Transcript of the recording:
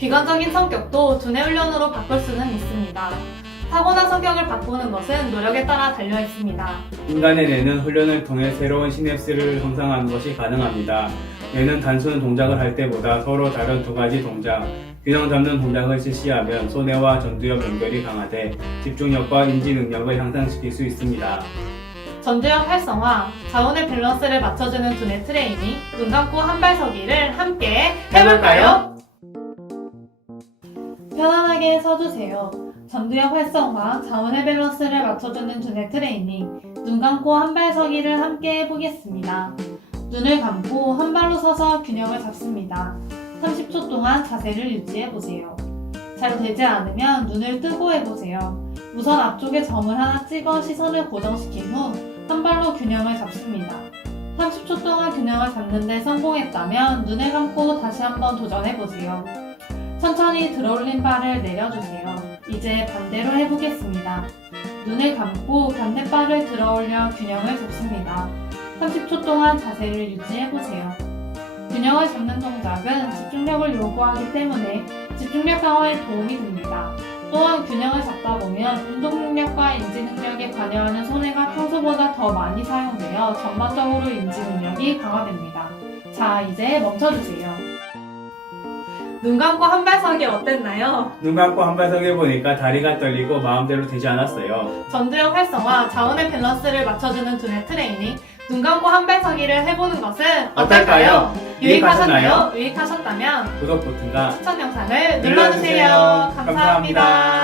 비관적인 성격도 두뇌 훈련으로 바꿀 수는 있습니다. 타고난 성격을 바꾸는 것은 노력에 따라 달려 있습니다. 인간의 뇌는 훈련을 통해 새로운 시냅스를 형성하는 것이 가능합니다. 뇌는 단순 동작을 할 때보다 서로 다른 두 가지 동작, 균형 잡는 동작을 실시하면 소뇌와 전두엽 연결이 강화돼 집중력과 인지 능력을 향상시킬 수 있습니다. 전두엽 활성화, 자원의 밸런스를 맞춰주는 두뇌 트레이닝, 눈 감고 한 발 서기를 함께 해볼까요? 편안하게 서주세요. 전두엽 활성화, 자원의 밸런스를 맞춰주는 두뇌 트레이닝, 눈 감고 한 발 서기를 함께 해보겠습니다. 눈을 감고 한 발로 서서 균형을 잡습니다. 30초 동안 자세를 유지해보세요. 잘 되지 않으면 눈을 뜨고 해보세요. 우선 앞쪽에 점을 하나 찍어 시선을 고정시킨 후 한 발로 균형을 잡습니다. 30초 동안 균형을 잡는데 성공했다면 눈을 감고 다시 한번 도전해보세요. 천천히 들어올린 발을 내려주세요. 이제 반대로 해보겠습니다. 눈을 감고 반대발을 들어올려 균형을 잡습니다. 30초 동안 자세를 유지해보세요. 균형을 잡는 동작은 집중력을 요구하기 때문에 집중력 강화에 도움이 됩니다. 또한 균형을 잡다 보면 운동 능력과 인지 능력에 관여하는 손해가 평소보다 더 많이 사용되어 전반적으로 인지 능력이 강화됩니다. 자, 이제 멈춰주세요. 눈 감고 한발 서기 어땠나요? 눈 감고 한발 서게 보니까 다리가 떨리고 마음대로 되지 않았어요. 전두엽 활성화, 자원의 밸런스를 맞춰주는 두뇌 트레이닝, 눈 감고 한발 서기를 해보는 것은 어떨까요? 유익하셨나요? 유익하셨다면 구독 버튼과 추천 영상을 눌러주세요. 감사합니다. 감사합니다.